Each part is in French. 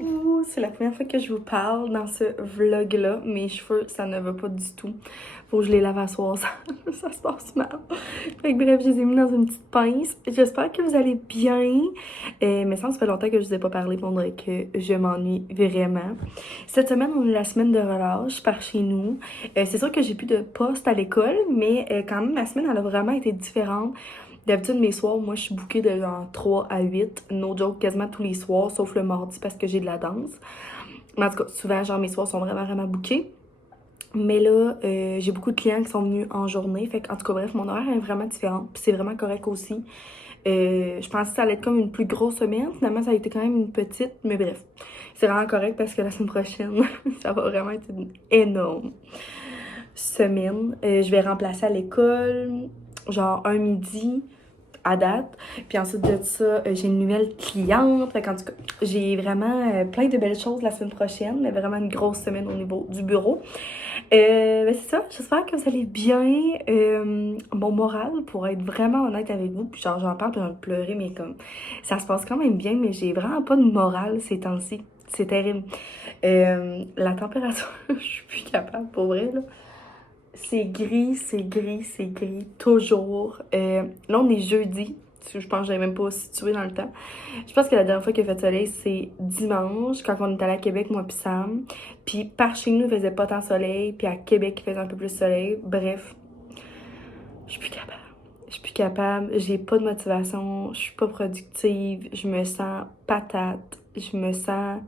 Coucou! C'est la première fois que je vous parle dans ce vlog-là. Mes cheveux, ça ne va pas du tout. Faut que je les lave à soir, ça se passe mal. Fait que bref, je les ai mis dans une petite pince. J'espère que vous allez bien. Mais ça fait longtemps que je vous ai pas parlé, on dirait que je m'ennuie vraiment. Cette semaine, on est la semaine de relâche par chez nous. C'est sûr que j'ai plus de poste à l'école, mais quand même, la semaine, elle a vraiment été différente. D'habitude, mes soirs, moi, je suis bookée de genre 3 à 8. No joke, quasiment tous les soirs, sauf le mardi parce que j'ai de la danse. Mais en tout cas, souvent, genre, mes soirs sont vraiment bookés. Mais là, j'ai beaucoup de clients qui sont venus en journée. Fait qu'en tout cas, bref, mon horaire est vraiment différent. Puis c'est vraiment correct aussi. Je pensais que ça allait être comme une plus grosse semaine. Finalement, ça a été quand même une petite. Mais bref, c'est vraiment correct parce que la semaine prochaine, ça va vraiment être une énorme semaine. Je vais remplacer à l'école, genre un midi à date. Puis ensuite de ça, j'ai une nouvelle cliente. Fait qu'en tout cas, j'ai vraiment plein de belles choses la semaine prochaine, mais vraiment une grosse semaine au niveau du bureau. Ben c'est ça, j'espère que vous allez bien. Mon moral, pour être vraiment honnête avec vous, puis genre j'en parle puis j'en pleurer, mais comme ça se passe quand même bien, mais j'ai vraiment pas de morale ces temps-ci. C'est terrible. La température, je suis plus capable pour vrai là. C'est gris, toujours. Là, on est jeudi. Je pense que je n'avais même pas situé dans le temps. Je pense que la dernière fois qu'il a fait soleil, c'est dimanche, quand on est allé à Québec, moi puis Sam. Puis par chez nous, il faisait pas tant soleil. Puis à Québec, il faisait un peu plus soleil. Bref, je suis plus capable. Je suis plus capable. J'ai pas de motivation. Je suis pas productive. Je me sens patate. Je me sens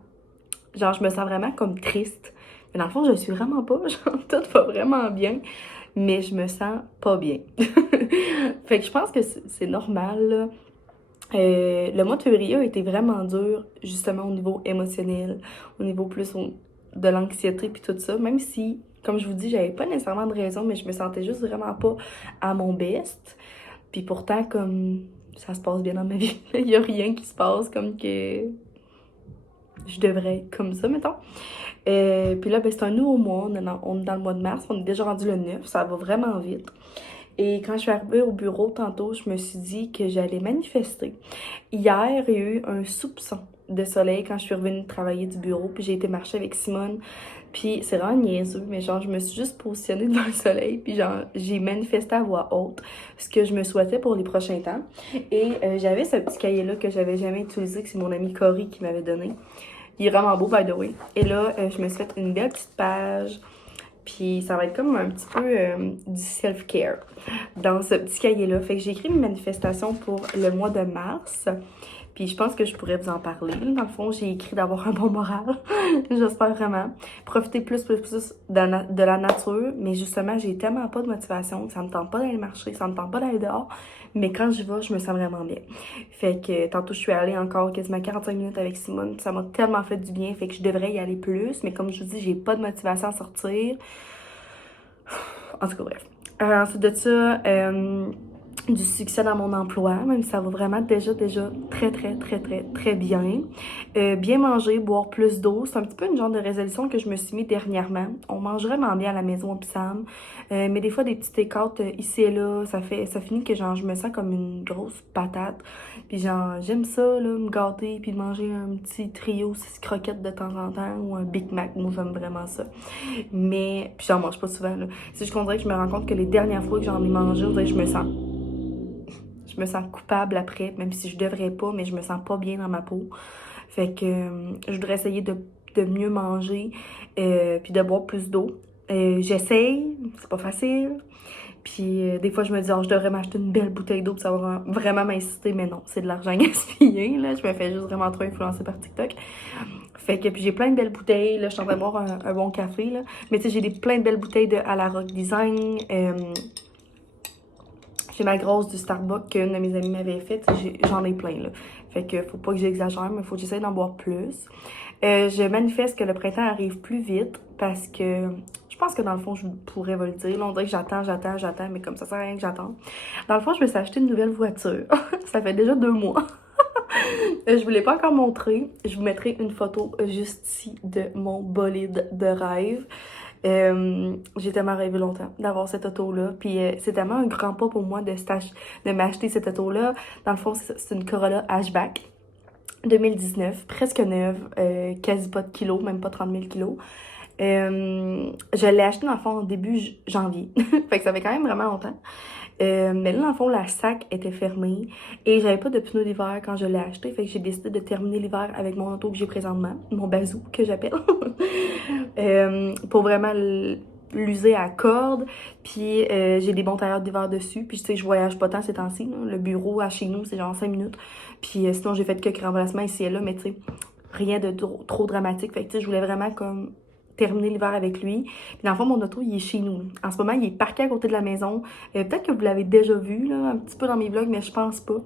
vraiment comme triste. Mais dans le fond, je suis vraiment pas. Genre, tout va vraiment bien. Mais je me sens pas bien. Fait que je pense que c'est normal, là. Le mois de février a été vraiment dur, justement, au niveau émotionnel, au niveau plus de l'anxiété puis tout ça. Même si, comme je vous dis, j'avais pas nécessairement de raison, mais je me sentais juste vraiment pas à mon best. Puis pourtant, comme ça se passe bien dans ma vie, il y a rien qui se passe comme que je devrais être comme ça, mettons. Puis là, ben, c'est un nouveau mois, on est dans le mois de mars, on est déjà rendu le 9, ça va vraiment vite. Et quand je suis arrivée au bureau tantôt, je me suis dit que j'allais manifester. Hier, il y a eu un soupçon de soleil quand je suis revenue travailler du bureau, puis j'ai été marcher avec Simone. Puis c'est vraiment niaiseux, mais genre, je me suis juste positionnée devant le soleil, puis genre, j'ai manifesté à voix haute ce que je me souhaitais pour les prochains temps. Et j'avais ce petit cahier-là que j'avais jamais utilisé, que c'est mon ami Cory qui m'avait donné. Il est vraiment beau, by the way. Et là, je me suis fait une belle petite page. Puis ça va être comme un petit peu du self-care dans ce petit cahier-là. Fait que j'ai écrit une manifestation pour le mois de mars. Puis je pense que je pourrais vous en parler. Dans le fond, j'ai écrit d'avoir un bon moral. J'espère vraiment. Profiter plus de la nature. Mais justement, j'ai tellement pas de motivation que ça me tente pas d'aller marcher, ça me tente pas d'aller dehors. Mais quand j'y vais, je me sens vraiment bien. Fait que tantôt, je suis allée encore quasiment 45 minutes avec Simone. Ça m'a tellement fait du bien. Fait que je devrais y aller plus. Mais comme je vous dis, j'ai pas de motivation à sortir. En tout cas, bref. Ensuite de ça, du succès dans mon emploi, même si ça va vraiment déjà très bien. Bien manger, boire plus d'eau, c'est un petit peu une genre de résolution que je me suis mis dernièrement. On mange vraiment bien à la maison au Pissam, mais des fois des petits écarts ici et là, ça finit que genre je me sens comme une grosse patate. Puis genre j'aime ça là, me gâter puis de manger un petit trio 6 croquettes de temps en temps ou un Big Mac, moi j'aime vraiment ça. Mais puis j'en mange pas souvent là. C'est juste qu'on dirait que je me rends compte que les dernières fois que j'en ai mangé, on dirait que je me sens coupable après, même si je devrais pas, mais je me sens pas bien dans ma peau. Fait que je voudrais essayer de mieux manger, puis de boire plus d'eau. J'essaye, c'est pas facile. Puis des fois, je me dis, oh, je devrais m'acheter une belle bouteille d'eau, puis ça va vraiment m'inciter, mais non, c'est de l'argent gaspillé, là. Je me fais juste vraiment trop influencer par TikTok. Fait que, puis j'ai plein de belles bouteilles, là, je suis en train de boire un bon café, là. Mais tu sais, j'ai plein de belles bouteilles de à la Rock Design, j'ai ma grosse du Starbucks qu'une de mes amies m'avait faite. J'en ai plein, là. Fait que faut pas que j'exagère, mais faut que j'essaye d'en boire plus. Je manifeste que le printemps arrive plus vite parce que je pense que dans le fond, je pourrais vous le dire. Là, on dirait que j'attends, mais comme ça sert à rien que j'attends. Dans le fond, je me suis acheté une nouvelle voiture. Ça fait déjà 2 mois. Je vous l'ai pas encore montré. Je vous mettrai une photo juste ici de mon bolide de rêve. J'ai tellement rêvé longtemps d'avoir cette auto-là. Puis c'est tellement un grand pas pour moi de m'acheter cette auto-là. Dans le fond, c'est une Corolla hatchback. 2019, presque neuve, quasi pas de kilos, même pas 30 000 kilos. Je l'ai acheté dans le fond en début janvier. Fait que ça fait quand même vraiment longtemps. Mais là, dans le fond, la sac était fermée et j'avais pas de pneus d'hiver quand je l'ai acheté. Fait que j'ai décidé de terminer l'hiver avec mon auto que j'ai présentement, mon bazou que j'appelle, pour vraiment l'user à corde. Puis j'ai des bons tailleurs d'hiver dessus. Puis tu sais, je voyage pas tant ces temps-ci. Le bureau à chez nous, c'est genre 5 minutes. Puis sinon, j'ai fait quelques remplacements ici et là, mais tu sais, rien de trop dramatique. Fait que tu sais, je voulais vraiment comme terminer l'hiver avec lui. Puis dans le fond, mon auto, il est chez nous. En ce moment, il est parqué à côté de la maison. Peut-être que vous l'avez déjà vu, là, un petit peu dans mes vlogs, mais je pense pas.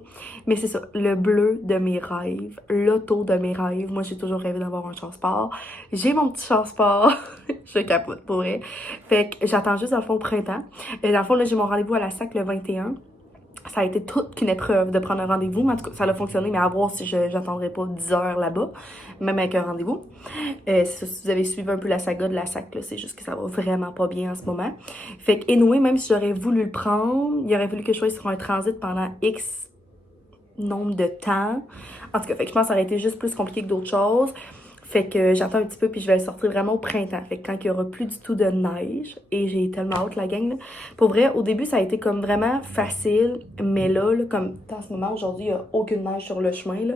Mais c'est ça, le bleu de mes rêves, l'auto de mes rêves. Moi, j'ai toujours rêvé d'avoir un char sport. J'ai mon petit char sport. Je capote, pour vrai. Fait que j'attends juste, dans le fond, au printemps. Dans le fond, là, j'ai mon rendez-vous à la SAC le 21. Ça a été toute qu'une épreuve de prendre un rendez-vous, mais en tout cas, ça a fonctionné, mais à voir si j'attendrai pas 10 heures là-bas, même avec un rendez-vous. Si vous avez suivi un peu la saga de la SAC, là, c'est juste que ça va vraiment pas bien en ce moment. Fait que, anyway, même si j'aurais voulu le prendre, il aurait fallu que je sois sur un transit pendant X nombre de temps. En tout cas, fait que je pense que ça aurait été juste plus compliqué que d'autres choses. Fait que j'attends un petit peu puis je vais le sortir vraiment au printemps. Fait que quand il y aura plus du tout de neige, et j'ai tellement hâte la gang là. Pour vrai, au début ça a été comme vraiment facile, mais là, comme en ce moment aujourd'hui, il n'y a aucune neige sur le chemin là.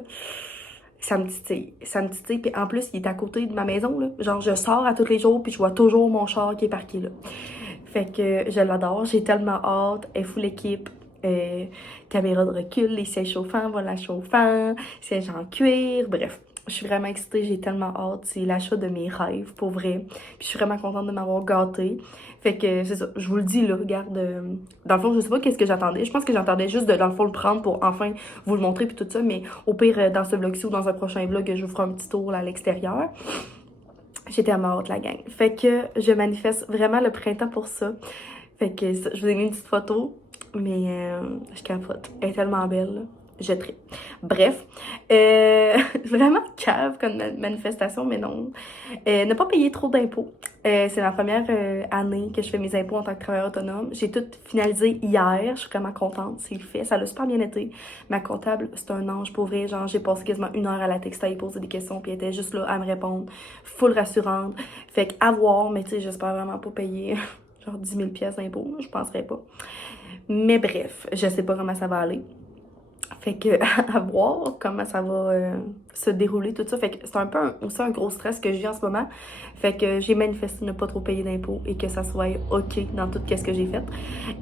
Ça me titille, puis en plus il est à côté de ma maison là. Genre je sors à tous les jours puis je vois toujours mon char qui est parqué là. Fait que je l'adore, j'ai tellement hâte, elle fout l'équipe. Caméra de recul, les sièges chauffants, voilà chauffants, sièges en cuir, bref. Je suis vraiment excitée, j'ai tellement hâte. C'est l'achat de mes rêves, pour vrai. Puis je suis vraiment contente de m'avoir gâtée. Fait que c'est ça, je vous le dis là, regarde. Dans le fond, je sais pas qu'est-ce que j'attendais. Je pense que j'attendais juste de, dans le fond, le prendre pour enfin vous le montrer puis tout ça. Mais au pire, dans ce vlog-ci ou dans un prochain vlog, je vous ferai un petit tour là, à l'extérieur. J'ai tellement hâte, la gang. Fait que je manifeste vraiment le printemps pour ça. Fait que ça, je vous ai mis une petite photo, mais je capote. Elle est tellement belle, là. Je tripe. Bref, vraiment cave comme manifestation, mais non. Ne pas payer trop d'impôts. C'est ma première année que je fais mes impôts en tant que travailleur autonome. J'ai tout finalisé hier. Je suis vraiment contente. C'est fait. Ça l'a super bien été. Ma comptable, c'est un ange pour vrai. Genre, j'ai passé quasiment 1 heure à la texte à y poser des questions, puis elle était juste là à me répondre. Full rassurante. Fait qu'à voir, mais tu sais, j'espère vraiment pas payer genre 10 000 pièces d'impôts. Je penserais pas. Mais bref, je sais pas comment ça va aller. Fait que, à voir comment ça va se dérouler, tout ça. Fait que c'est un peu aussi un gros stress que j'ai en ce moment. Fait que j'ai manifesté ne pas trop payer d'impôts et que ça soit OK dans tout ce que j'ai fait.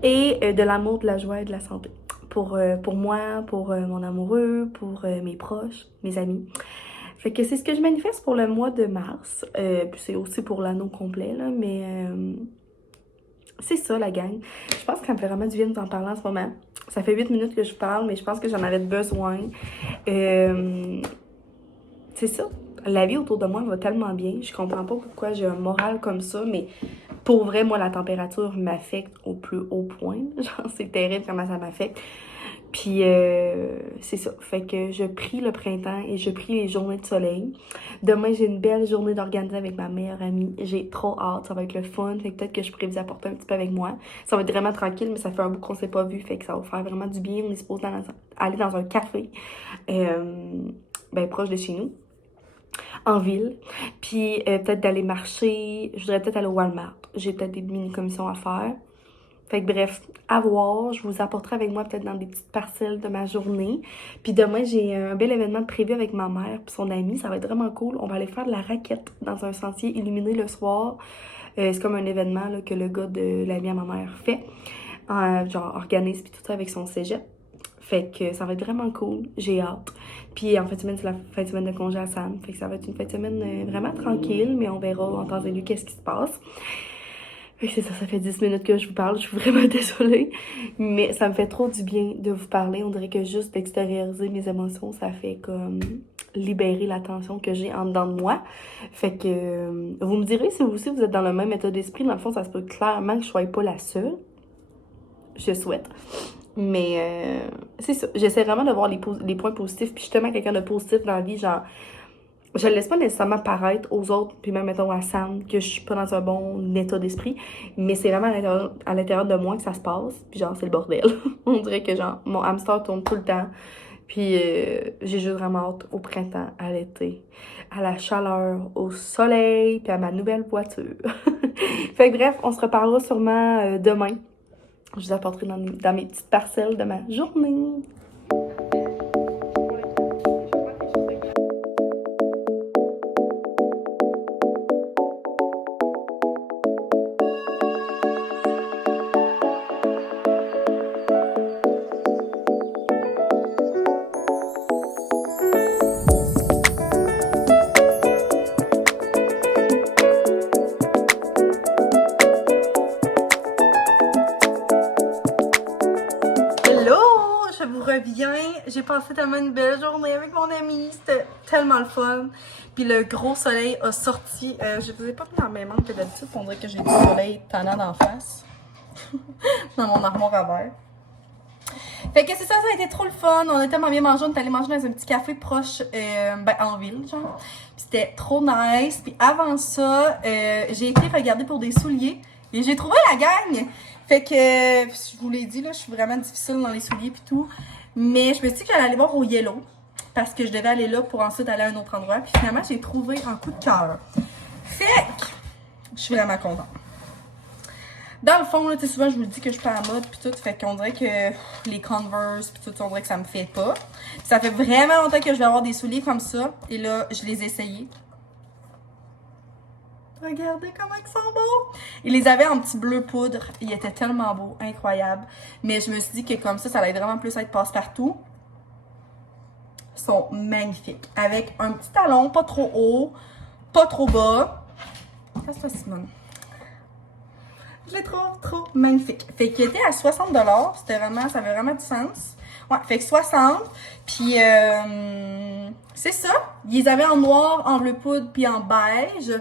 Et de l'amour, de la joie et de la santé. Pour moi, pour mon amoureux, pour mes proches, mes amis. Fait que c'est ce que je manifeste pour le mois de mars. Puis c'est aussi pour l'anneau complet, là. Mais c'est ça, la gang. Je pense que ça me fait vraiment du bien de vous en parler en ce moment. Ça fait 8 minutes que je parle, mais je pense que j'en avais besoin. C'est ça. La vie autour de moi va tellement bien. Je comprends pas pourquoi j'ai un moral comme ça, mais pour vrai, moi, la température m'affecte au plus haut point. Genre, c'est terrible comment ça m'affecte. Puis, c'est ça. Fait que je prie le printemps et je prie les journées de soleil. Demain, j'ai une belle journée d'organiser avec ma meilleure amie. J'ai trop hâte. Ça va être le fun. Fait que peut-être que je pourrais vous apporter un petit peu avec moi. Ça va être vraiment tranquille, mais ça fait un bout qu'on s'est pas vu. Fait que ça va faire vraiment du bien. On est supposé aller dans un café, proche de chez nous, en ville. Puis, peut-être d'aller marcher. Je voudrais peut-être aller au Walmart. J'ai peut-être des mini-commissions à faire. Fait que bref, à voir, je vous apporterai avec moi peut-être dans des petites parcelles de ma journée. Puis demain, j'ai un bel événement de prévu avec ma mère et son amie, ça va être vraiment cool. On va aller faire de la raquette dans un sentier illuminé le soir. C'est comme un événement là, que le gars de l'ami à ma mère fait. Genre organise puis tout ça avec son cégep. Fait que ça va être vraiment cool, j'ai hâte. Puis en fin de semaine, c'est la fin de semaine de congé à Sam. Fait que ça va être une fin de semaine vraiment tranquille, mais on verra en temps et lieu qu'est-ce qui se passe. C'est ça, ça fait 10 minutes que je vous parle, je suis vraiment désolée. Mais ça me fait trop du bien de vous parler. On dirait que juste d'extérioriser mes émotions, ça fait comme libérer la tension que j'ai en dedans de moi. Fait que vous me direz si vous aussi vous êtes dans le même état d'esprit. Dans le fond, ça se peut clairement que je sois pas la seule. Je souhaite. Mais c'est ça. J'essaie vraiment de voir les points positifs. Puis justement, quelqu'un de positif dans la vie, genre, je le laisse pas nécessairement paraître aux autres, puis même, mettons, à Sam, que je suis pas dans un bon état d'esprit, mais c'est vraiment à l'intérieur de moi que ça se passe, puis genre, c'est le bordel. On dirait que, genre, mon hamster tourne tout le temps, Puis j'ai juste vraiment hâte au printemps, à l'été, à la chaleur, au soleil, puis à ma nouvelle voiture. Fait que bref, on se reparlera sûrement demain. Je vous apporterai dans mes petites parcelles de ma journée. Je vous reviens. J'ai passé tellement une belle journée avec mon ami. C'était tellement le fun. Puis le gros soleil a sorti. Je vous ai pas mis dans le même angle que d'habitude. On dirait que j'ai du soleil tannant d'en face. Dans mon armoire à verre. Fait que c'est ça, ça a été trop le fun. On a tellement bien mangé. On est allé manger dans un petit café proche, en ville, genre. Puis c'était trop nice. Puis avant ça, j'ai été regarder pour des souliers. Et j'ai trouvé la gang! Fait que, je vous l'ai dit, là, je suis vraiment difficile dans les souliers pis tout. Mais je me suis dit que j'allais aller voir au Yellow. Parce que je devais aller là pour ensuite aller à un autre endroit. Puis finalement, j'ai trouvé un coup de cœur. Fait que, je suis vraiment contente. Dans le fond, là, tu sais, souvent, je vous dis que je suis pas à la mode pis tout. Fait qu'on dirait que les Converse pis tout, on dirait que ça me fait pas. Pis ça fait vraiment longtemps que je vais avoir des souliers comme ça. Et là, je les ai essayés. Regardez comment ils sont beaux! Ils les avaient en petit bleu poudre. Ils étaient tellement beaux, incroyables. Mais je me suis dit que comme ça allait vraiment plus être passe-partout. Ils sont magnifiques. Avec un petit talon, pas trop haut, pas trop bas. Qu'est-ce que c'est, Simone? Je les trouve trop magnifiques. Fait qu'ils étaient à 60$. C'était vraiment, ça avait vraiment du sens. Ouais, fait que 60. Puis, c'est ça. Ils les avaient en noir, en bleu poudre, puis en beige.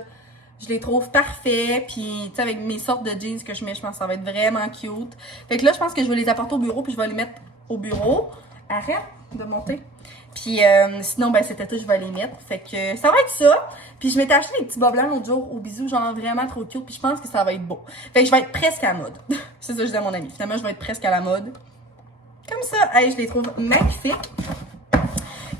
Je les trouve parfaits, puis tu sais, avec mes sortes de jeans que je mets, je pense que ça va être vraiment cute. Fait que là, je pense que je vais les apporter au bureau, puis je vais les mettre au bureau. Arrête de monter. Puis sinon, ben cet été, je vais les mettre. Fait que ça va être ça. Puis je m'étais acheté des petits bas blancs l'autre jour au bisou, genre vraiment trop cute, puis je pense que ça va être beau. Fait que je vais être presque à la mode. C'est ça que je dis à mon ami. Finalement, je vais être presque à la mode. Comme ça, hey, je les trouve magnifiques.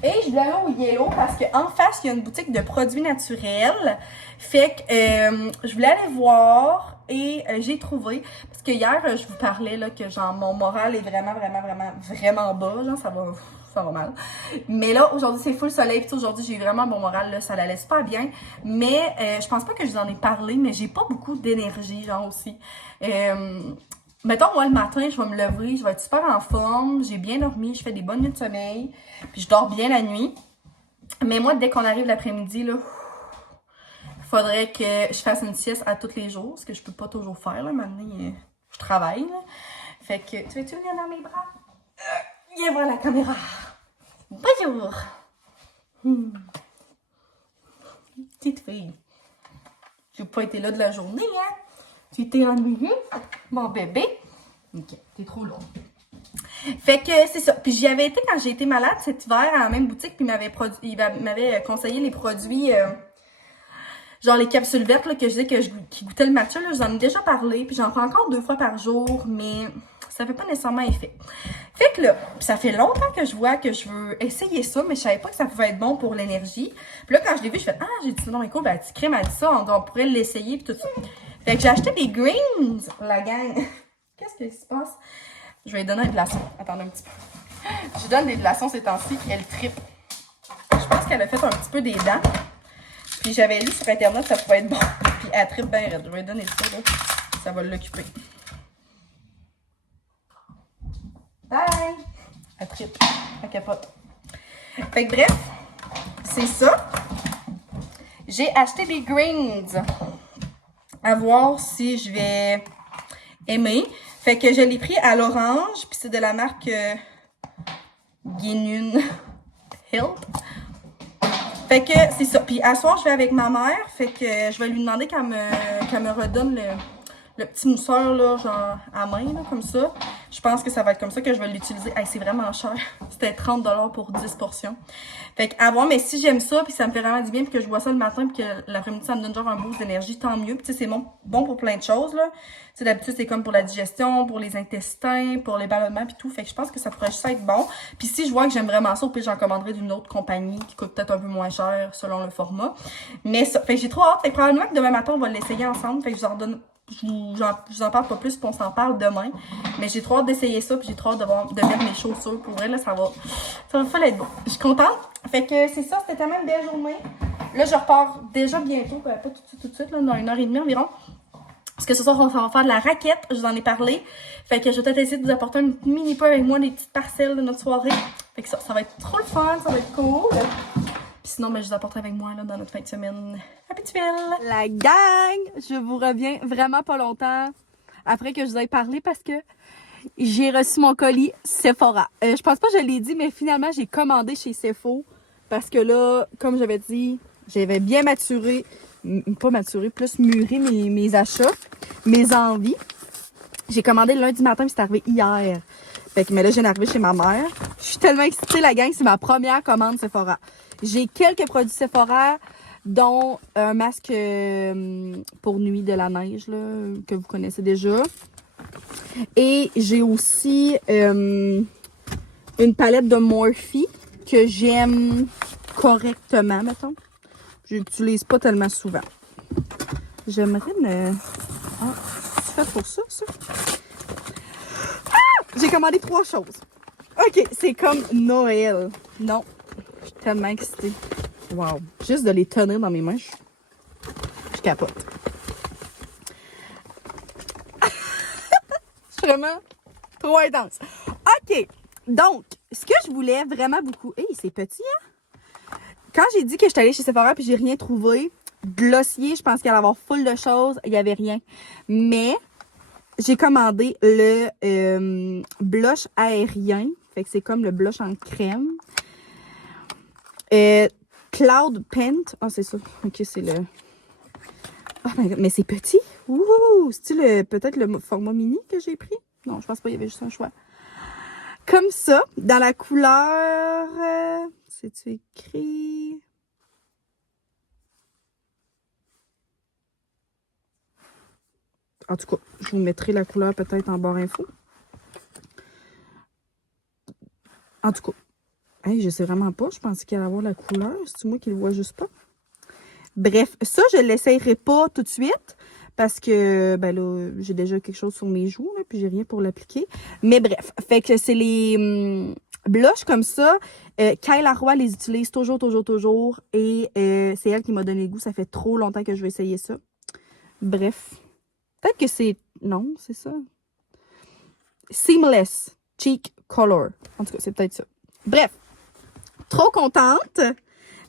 Et je voulais aller au Yellow parce qu'en face, il y a une boutique de produits naturels. Fait que je voulais aller voir et j'ai trouvé. Parce que hier, je vous parlais là, que genre mon moral est vraiment bas. Genre, ça va mal. Mais là, aujourd'hui, c'est full soleil. Puis aujourd'hui, j'ai vraiment bon moral. Là, ça la laisse pas bien. Mais je pense pas que je vous en ai parlé, mais j'ai pas beaucoup d'énergie, genre aussi. Mettons, moi, le matin, je vais me lever, je vais être super en forme, j'ai bien dormi, je fais des bonnes nuits de sommeil, puis je dors bien la nuit. Mais moi, dès qu'on arrive l'après-midi, là, faudrait que je fasse une sieste à tous les jours, ce que je peux pas toujours faire, là. Maintenant, je travaille, là. Fait que, tu veux-tu venir dans mes bras? Viens voir la caméra. Bonjour! Petite fille. J'ai pas été là de la journée, hein? Tu t'es ennuyée, mon bébé? Ok, t'es trop long. Fait que c'est ça. Puis j'y avais été quand j'ai été malade cet hiver à la même boutique, puis il m'avait conseillé les produits, genre les capsules vertes là, que je disais qui goûtaient le matcha. Là, j'en ai déjà parlé, puis j'en prends encore 2 fois par jour, mais ça fait pas nécessairement effet. Fait que là, ça fait longtemps que je vois que je veux essayer ça, mais je savais pas que ça pouvait être bon pour l'énergie. Puis là, quand je l'ai vu, je fais « Ah, j'ai dit non, mais cool, ben, crème a dit ça, on pourrait l'essayer, puis tout ça. » Fait que j'ai acheté des greens, la gang. Qu'est-ce qui se passe? Je vais lui donner un glaçon. Attendez un petit peu. Je lui donne des glaçons ces temps-ci, elle tripe. Je pense qu'elle a fait un petit peu des dents. Puis j'avais lu sur Internet que ça pouvait être bon. Puis elle tripe bien raide. Je vais lui donner ça, là. Ça va l'occuper. Bye! Elle tripe. Elle capote. Fait que bref, c'est ça. J'ai acheté des greens. À voir si je vais aimer. Fait que je l'ai pris à l'orange, puis c'est de la marque Guinune Health. Fait que c'est ça. Puis à soir, je vais avec ma mère, fait que je vais lui demander qu'elle me redonne le petit mousseur, là, genre à main, là, comme ça. Je pense que ça va être comme ça que je vais l'utiliser. Hey, c'est vraiment cher. C'était 30$ pour 10 portions. Fait qu'à voir, mais si j'aime ça, puis ça me fait vraiment du bien, puis que je bois ça le matin, puis que l'après-midi, ça me donne genre un boost d'énergie, tant mieux. Puis tu sais, c'est bon pour plein de choses, là. Tu sais, d'habitude, c'est comme pour la digestion, pour les intestins, pour les ballonnements, puis tout. Fait que je pense que ça pourrait juste être bon. Puis si je vois que j'aime vraiment ça, puis j'en commanderai d'une autre compagnie qui coûte peut-être un peu moins cher selon le format. Mais ça, fait que j'ai trop hâte. Fait que probablement que demain matin, on va l'essayer ensemble. Fait que je vous en parle pas plus, puis on s'en parle demain. Mais j'ai trop hâte d'essayer ça, puis j'ai trop hâte de mettre mes chaussures. Pour vrai, là, ça va être bon. Je suis contente. Fait que c'est ça, c'était tellement une belle journée. Là, je repars déjà bientôt, pas tout de suite, là, dans 1h30 environ. Parce que ce soir, on va faire de la raquette, je vous en ai parlé. Fait que je vais peut-être essayer de vous apporter un mini peu avec moi, des petites parcelles de notre soirée. Fait que ça va être trop le fun, ça va être cool. Puis sinon, ben, je vous apporterai avec moi là, dans notre fin de semaine habituelle. La gang! Je vous reviens vraiment pas longtemps après que je vous ai parlé parce que j'ai reçu mon colis Sephora. Je pense pas que je l'ai dit, mais finalement, j'ai commandé chez Sephora parce que là, comme j'avais dit, j'avais bien maturé, pas maturé, plus mûri mes achats, mes envies. J'ai commandé le lundi matin, puis c'est arrivé hier. Fait que, mais là, je viens d'arriver chez ma mère. Je suis tellement excitée, la gang, c'est ma première commande Sephora. J'ai quelques produits Sephora, dont un masque pour nuit de la neige, là, que vous connaissez déjà. Et j'ai aussi une palette de Morphe que j'aime correctement, mettons. Je l'utilise pas tellement souvent. J'aimerais une... Ah, c'est fait pour ça, ça? Ah! J'ai commandé 3 choses. OK, c'est comme Noël. Non, je suis tellement excitée. Wow. Juste de les tenir dans mes mains, je capote. Je suis vraiment trop intense. OK, donc, ce que je voulais vraiment beaucoup... Hey, c'est petit, hein? Quand j'ai dit que j'étais allée chez Sephora puis j'ai rien trouvé, glossier, je pense qu'il allait y avoir full de choses, il n'y avait rien. Mais j'ai commandé le blush aérien. Fait que c'est comme le blush en crème. Cloud Paint. Ah, c'est ça. OK, c'est le... Oh my God, mais c'est petit. Ouh! C'est-tu peut-être le format mini que j'ai pris? Non, je pense pas, il y avait juste un choix. Comme ça, dans la couleur... c'est-tu écrit... En tout cas, je vous mettrai la couleur peut-être en barre info. En tout cas, hey, je sais vraiment pas. Je pensais qu'il allait avoir la couleur. C'est moi qui le vois juste pas. Bref, ça, je l'essayerai pas tout de suite. Parce que, ben là, j'ai déjà quelque chose sur mes joues. Là, puis j'ai rien pour l'appliquer. Mais bref, fait que c'est les blushs comme ça. Kyle Laroy les utilise toujours. Et c'est elle qui m'a donné le goût. Ça fait trop longtemps que je vais essayer ça. Bref. Peut-être que c'est... Non, c'est ça. Seamless Cheek Color. En tout cas, c'est peut-être ça. Bref. Trop contente.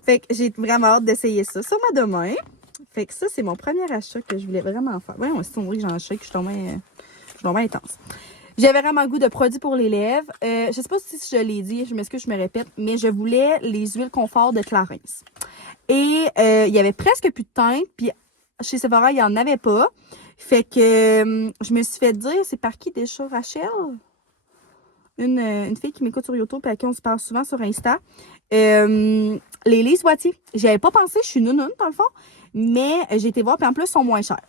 Fait que j'ai vraiment hâte d'essayer ça. Sûrement demain. Fait que ça, c'est mon premier achat que je voulais vraiment faire. Ouais, c'est vrai que j'en achète, que je suis tombée intense. J'avais vraiment le goût de produits pour les lèvres. Je sais pas si je l'ai dit, je m'excuse, je me répète, mais je voulais les huiles confort de Clarins. Et il y avait presque plus de teinte, puis chez Sephora, il n'y en avait pas. Fait que je me suis fait dire, c'est par qui déjà, Rachel? Une fille qui m'écoute sur YouTube et à qui on se parle souvent sur Insta. Les Lise Wattier. J'y avais pas pensé, je suis nounoune dans le fond, mais j'ai été voir, puis en plus, ils sont moins chers.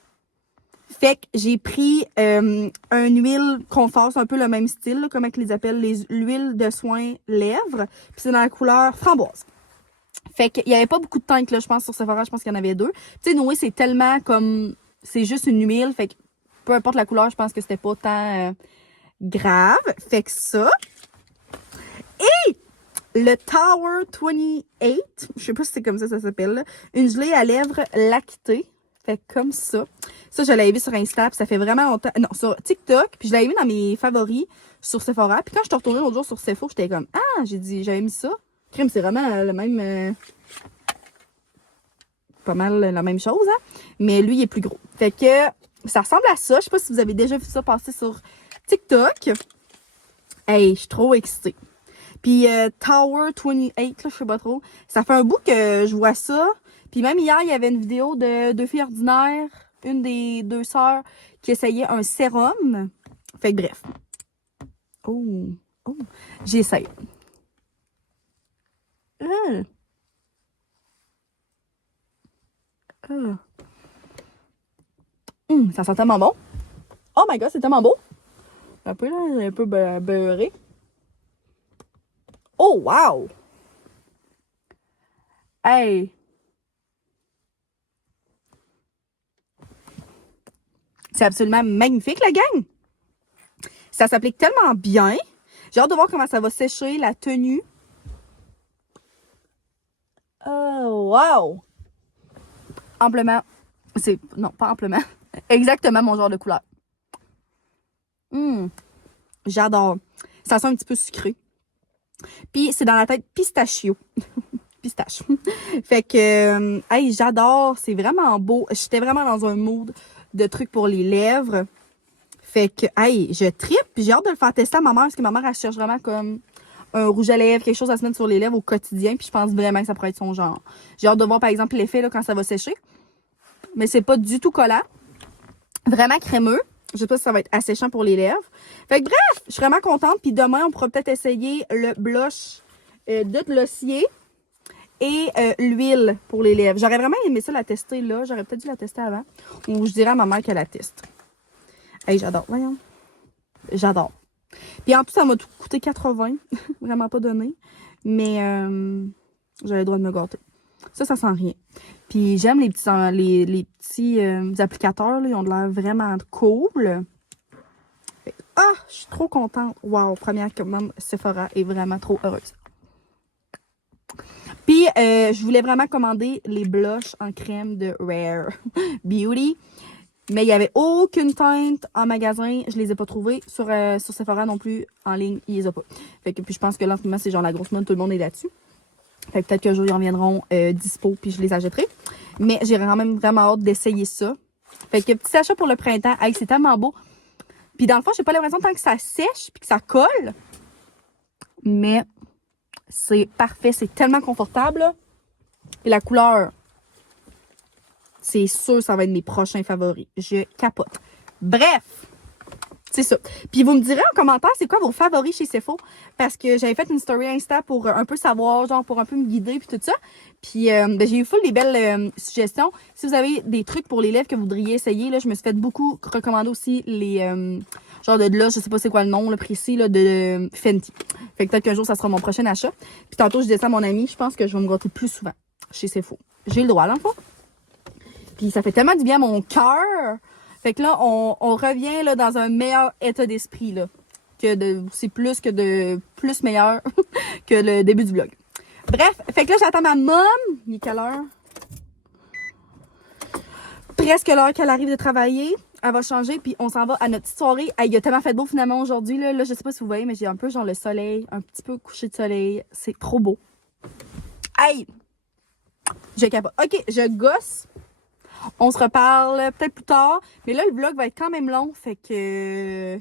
Fait que j'ai pris une huile confort, c'est un peu le même style, là, comme ils les appellent, l'huile de soin lèvres. Puis c'est dans la couleur framboise. Fait qu'il y avait pas beaucoup de teinte, là, je pense, sur Sephora, je pense qu'il y en avait 2. Tu sais, Noé, c'est tellement comme... C'est juste une huile, fait que peu importe la couleur, je pense que c'était pas tant grave. Fait que ça. Et le Tower 28, je sais pas si c'est comme ça s'appelle, là. Une gelée à lèvres lactée. Fait que comme ça. Ça, je l'avais vu sur Insta, puis ça fait vraiment longtemps. Non, sur TikTok, puis je l'avais mis dans mes favoris sur Sephora. Puis quand je suis retournée l'autre jour sur Sephora, j'étais comme, ah, j'avais mis ça. Crème, c'est vraiment le même... pas mal la même chose, hein? Mais lui, il est plus gros. Fait que ça ressemble à ça. Je sais pas si vous avez déjà vu ça passer sur TikTok. Hey, je suis trop excitée. Puis Tower 28, là, je sais pas trop. Ça fait un bout que je vois ça. Puis même hier, il y avait une vidéo de 2 filles ordinaires, une des 2 sœurs, qui essayait un sérum. Fait que bref. Oh, oh, j'essaie. Euh, euh. Ça sent tellement bon. Oh my god, c'est tellement beau. Un peu, là, un peu beurré. Oh, wow! Hey! C'est absolument magnifique, la gang! Ça s'applique tellement bien. J'ai hâte de voir comment ça va sécher, la tenue. Oh, wow! Amplement. Non, pas amplement. Exactement mon genre de couleur. J'adore. Ça sent un petit peu sucré. Puis c'est dans la tête pistachio. Pistache. Fait que, hey, j'adore. C'est vraiment beau. J'étais vraiment dans un mood de trucs pour les lèvres. Fait que, hey, je trippe. Puis j'ai hâte de le faire tester à ma mère parce que ma mère, elle cherche vraiment comme un rouge à lèvres, quelque chose à se mettre sur les lèvres au quotidien. Puis je pense vraiment que ça pourrait être son genre. J'ai hâte de voir, par exemple, l'effet là, quand ça va sécher. Mais c'est pas du tout collant. Vraiment crémeux. Je sais pas si ça va être asséchant pour les lèvres. Fait que bref, je suis vraiment contente. Puis demain, on pourra peut-être essayer le blush de Glossier et l'huile pour les lèvres. J'aurais vraiment aimé ça la tester là. J'aurais peut-être dû la tester avant. Ou je dirais à ma mère qu'elle la teste. Hey, j'adore. Voyons. J'adore. Puis en plus, ça m'a tout coûté 80. Vraiment pas donné. Mais j'avais le droit de me gâter. Ça sent rien. Puis j'aime les petits applicateurs. Là, ils ont de l'air vraiment cool. Je suis trop contente. Wow, première commande Sephora est vraiment trop heureuse. Puis je voulais vraiment commander les blushs en crème de Rare Beauty. Mais il n'y avait aucune teinte en magasin. Je les ai pas trouvées. Sur Sephora non plus, en ligne, ils les ont pas. Fait que puis je pense que là, en ce moment, c'est genre la grosse mode. Tout le monde est là-dessus. Fait que peut-être qu'un jour, ils en viendront dispo, puis je les achèterai. Mais j'ai quand même vraiment hâte d'essayer ça. Fait que petit achat pour le printemps. Hey, c'est tellement beau. Puis dans le fond, j'ai pas l'impression tant que ça sèche, puis que ça colle. Mais c'est parfait. C'est tellement confortable. Là. Et la couleur, c'est sûr ça va être mes prochains favoris. Je capote. Bref, c'est ça. Puis vous me direz en commentaire c'est quoi vos favoris chez Sephora. Parce que j'avais fait une story Insta pour un peu savoir, genre pour un peu me guider puis tout ça. Puis j'ai eu full des belles suggestions. Si vous avez des trucs pour les lèvres que vous voudriez essayer, là, je me suis fait beaucoup recommander aussi les genre de là, je sais pas c'est quoi le nom le précis là, de Fenty. Fait que peut-être qu'un jour ça sera mon prochain achat. Puis tantôt je disais ça à mon ami, je pense que je vais me gâter plus souvent chez Sephora. J'ai le droit là, en fait. Puis ça fait tellement du bien à mon cœur. Fait que là, on revient là, dans un meilleur état d'esprit. Là, c'est plus meilleur que le début du vlog. Bref, fait que là, j'attends ma mom. Il est quelle heure? Presque l'heure qu'elle arrive de travailler. Elle va changer, puis on s'en va à notre petite soirée. Hey, il a tellement fait beau finalement aujourd'hui. Là, je sais pas si vous voyez, mais j'ai un peu genre le soleil, un petit peu couché de soleil. C'est trop beau. Hey! Je capote. OK, je gosse. On se reparle peut-être plus tard. Mais là, le vlog va être quand même long. Fait que...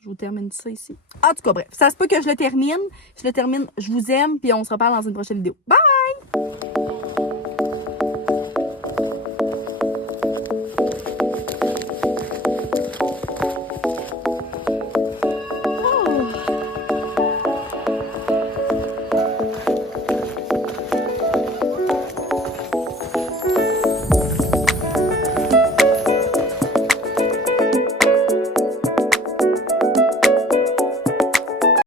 je vous termine ça ici. En tout cas, bref. Ça se peut que je le termine. Je le termine. Je vous aime. Puis on se reparle dans une prochaine vidéo. Bye!